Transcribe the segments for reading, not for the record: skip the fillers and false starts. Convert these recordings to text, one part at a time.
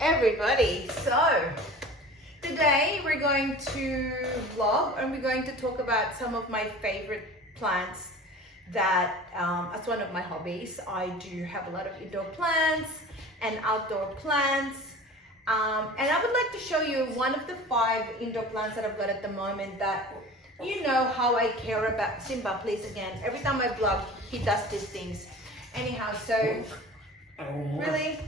everybody. So today we're going to vlog and we're going to talk about some of my favorite plants that as one of my hobbies. I do have a lot of indoor plants and outdoor plants, and I would like to show you one of the 5 indoor plants that I've got at the moment that you know how I care about. Simba, please, again, every time I vlog he does these things. Anyhow, so really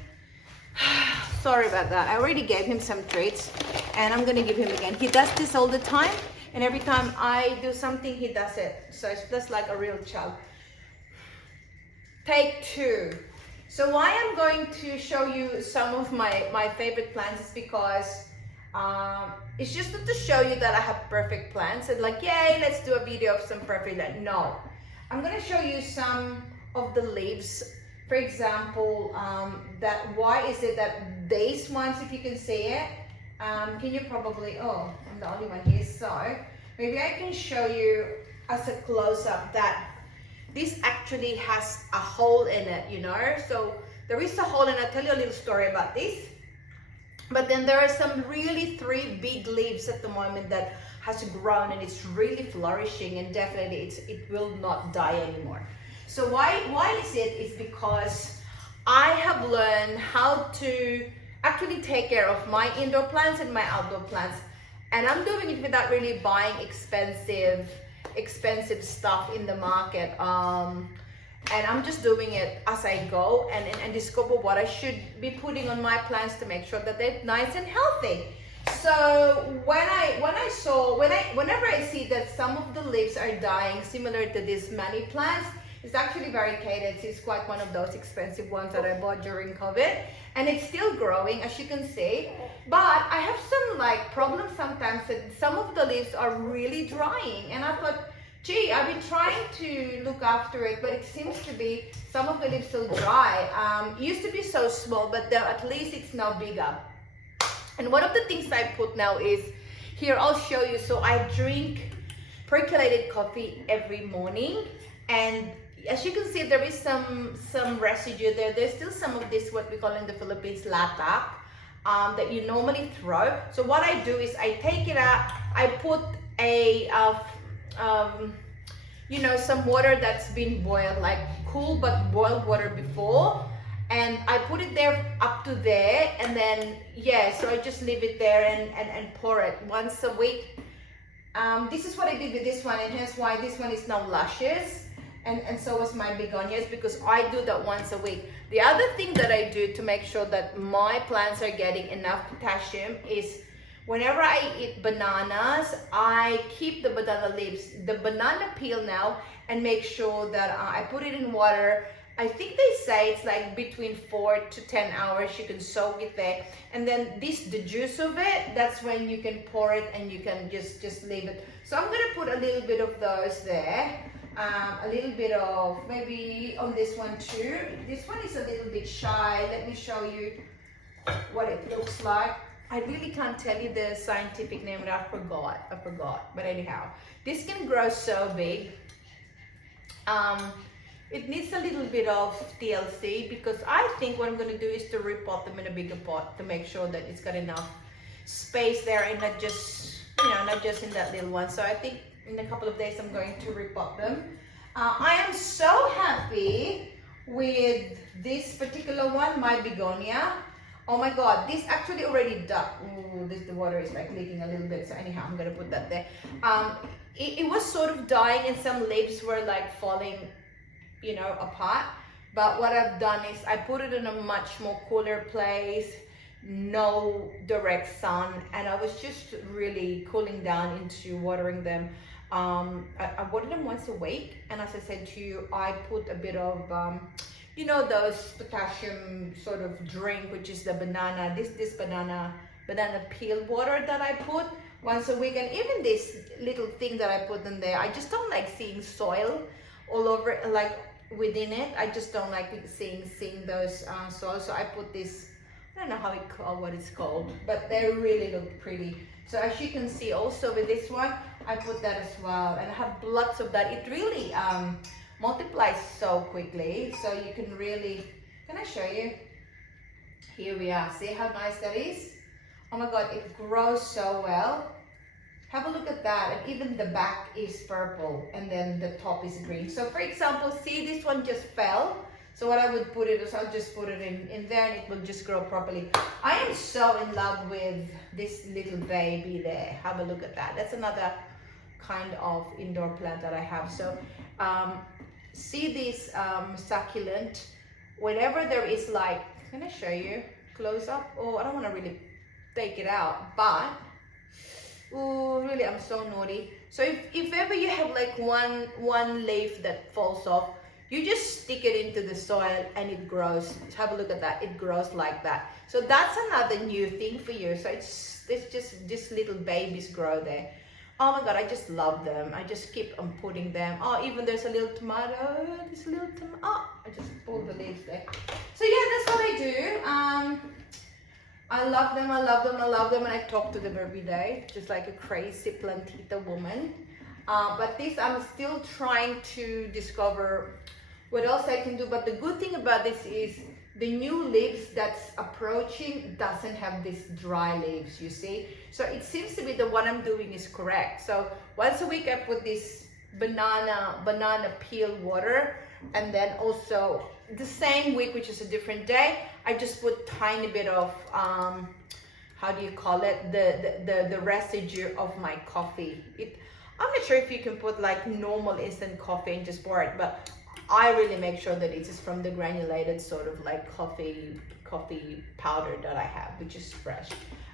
sorry about that. I already gave him some treats and I'm gonna give him again. He does this all the time, and every time I do something he does it. So it's just like a real child. Take 2. So why I'm going to show you some of my favorite plants is because it's just not to show you that I have perfect plants and like, yay, let's do a video of some perfect. No, I'm gonna show you some of the leaves. For example, that why is it that these ones, if you can see it, can you probably, oh, I'm the only one here, so maybe I can show you as a close-up that this actually has a hole in it, you know. So there is a hole, and I'll tell you a little story about this. But then there are some really 3 big leaves at the moment that has grown and it's really flourishing, and definitely it will not die anymore. So why is it? It's because I have learned how to actually take care of my indoor plants and my outdoor plants, and I'm doing it without really buying expensive stuff in the market. And I'm just doing it as I go and discover what I should be putting on my plants to make sure that they're nice and healthy. So whenever I see that some of the leaves are dying, similar to these money plants, it's actually variegated. It's quite one of those expensive ones that I bought during COVID, and it's still growing, as you can see. But I have some like problems sometimes that some of the leaves are really drying, and I thought, gee, I've been trying to look after it, but it seems to be some of the leaves still dry. It used to be so small, but at least it's now bigger. And one of the things I put now is, here I'll show you. So I drink percolated coffee every morning, and as you can see, there is some residue there. There's still some of this, what we call in the Philippines, latak, that you normally throw. So what I do is I take it out, I put a you know, some water that's been boiled, like cool but boiled water before, and I put it there up to there, and then yeah, so I just leave it there and pour it once a week. This is what I did with this one, and hence why this one is now luscious, and so was my begonias, because I do that once a week. The other thing that I do to make sure that my plants are getting enough potassium is whenever I eat bananas, I keep the banana leaves, the banana peel now, and make sure that I put it in water. I think they say it's like between 4 to 10 hours you can soak it there, and then the juice of it, that's when you can pour it and you can just leave it. So I'm gonna put a little bit of those there, a little bit of maybe on this one too. This one is a little bit shy. Let me show you what it looks like. I really can't tell you the scientific name, but I forgot. But anyhow, this can grow so big. It needs a little bit of TLC, because I think what I'm going to do is to repot them in a bigger pot to make sure that it's got enough space there and not just, you know, not just in that little one. So I think in a couple of days I'm going to repot them. I am so happy with this particular one, my begonia. Oh my God, this actually already died. The water is like leaking a little bit. So anyhow, I'm gonna put that there. It was sort of dying, and some leaves were like falling, you know, apart. But what I've done is I put it in a much more cooler place, no direct sun, and I was just really cooling down into watering them. I water them once a week, and as I said to you, I put a bit of you know, those potassium sort of drink, which is the banana, this banana peel water that I put once a week. And even this little thing that I put in there, I just don't like seeing soil all over, like within it. I just don't like seeing those soil. So I put this, I don't know what it's called, but they really look pretty. So as you can see also with this one, I put that as well, and I have lots of that. It really multiplies so quickly, so you can really, can I show you? Here we are. See how nice that is? Oh my God, it grows so well. Have a look at that. And even the back is purple and then the top is green. So for example, see this one just fell. So what I would put it is I'll just put it in there and it will just grow properly. I am so in love with this little baby there. Have a look at that. That's another kind of indoor plant that I have. So see this succulent. Whenever there is like, can I show you close up? Oh, I don't want to really take it out, but oh, really, I'm so naughty. So if ever you have like one leaf that falls off, you just stick it into the soil and it grows. Have a look at that. It grows like that. So that's another new thing for you. So it's just little babies grow there. Oh my God, I just love them. I just keep on putting them. Oh, even there's a little tomato. This little tomato. Oh, I just pulled the leaves there. So yeah, that's what I do. I love them, I love them, I love them, and I talk to them every day, just like a crazy plantita woman. But this, I'm still trying to discover what else I can do. But the good thing about this is the new leaves that's approaching doesn't have these dry leaves, you see. So it seems to be that what I'm doing is correct. So once a week I put this banana peel water, and then also the same week, which is a different day, I just put tiny bit of how do you call it, the residue of my coffee. I'm not sure if you can put like normal instant coffee and just pour it, but I really make sure that it is from the granulated sort of like coffee powder that I have, which is fresh,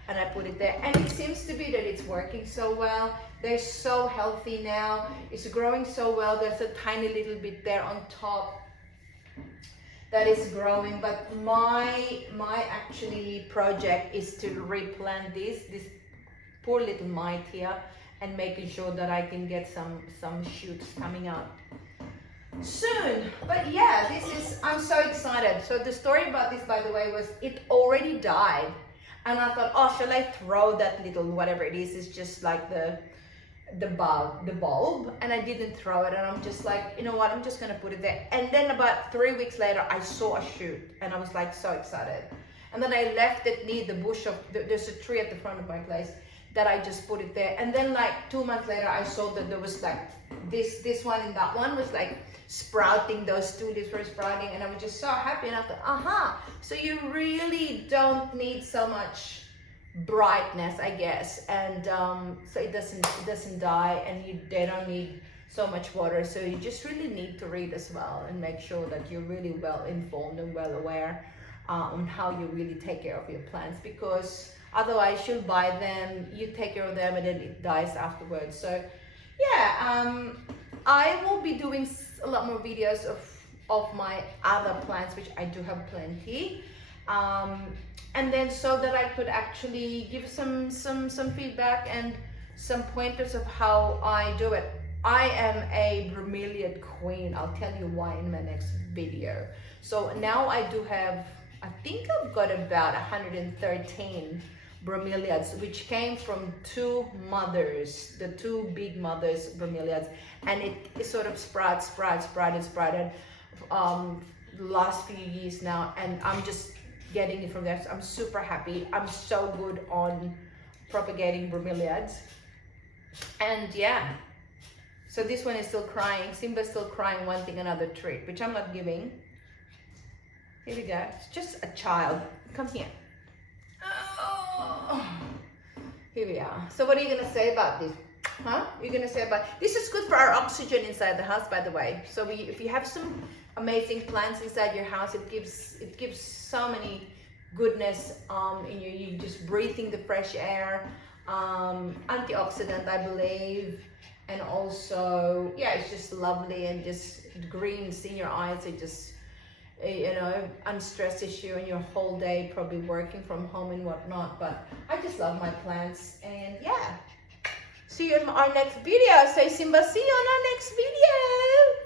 and I put it there, and it seems to be that it's working so well. They're so healthy now. It's growing so well. There's a tiny little bit there on top that is growing, but my actually project is to replant this poor little mite here and making sure that I can get some shoots coming out soon. But yeah, I'm so excited. So the story about this, by the way, was it already died, and I thought, oh, shall I throw that little whatever it is? It's just like the bulb, and I didn't throw it, and I'm just like, you know what, I'm just gonna put it there. And then about 3 weeks later I saw a shoot, and I was like so excited, and then I left it near the bush of there's a tree at the front of my place that I just put it there. And then like 2 months later I saw that there was like this one and that one was like sprouting. Those two leaves were sprouting, and I was just so happy, and I thought, so you really don't need so much brightness, I guess, and so it doesn't die, and they don't need so much water. So you just really need to read as well and make sure that you're really well informed and well aware on how you really take care of your plants, because otherwise you'll buy them, you take care of them, and then it dies afterwards. So yeah, I will be doing a lot more videos of my other plants, which I do have plenty. And then so that I could actually give some feedback and some pointers of how I do it. I am a bromeliad queen. I'll tell you why in my next video. So now I do have, I think I've got about 113 bromeliads, which came from two mothers, the two big mothers bromeliads, and it sort of sprouted the last few years now, and I'm just getting it from there. So I'm super happy. I'm so good on propagating bromeliads. And yeah, so this one is still crying. Simba's still crying, wanting another treat, which I'm not giving. Here we go. It's just a child. Come here. Oh. Here we are. So what are you gonna say about this? Huh? You're gonna say about this is good for our oxygen inside the house, by the way. So if you have some amazing plants inside your house, it gives so many goodness in you just breathing the fresh air, antioxidant, I believe, and also yeah, it's just lovely, and just greens in your eyes. It just, you know, unstresses you in your whole day, probably working from home and whatnot. But I just love my plants, and yeah, see you in our next video. Say Simba, see you on our next video.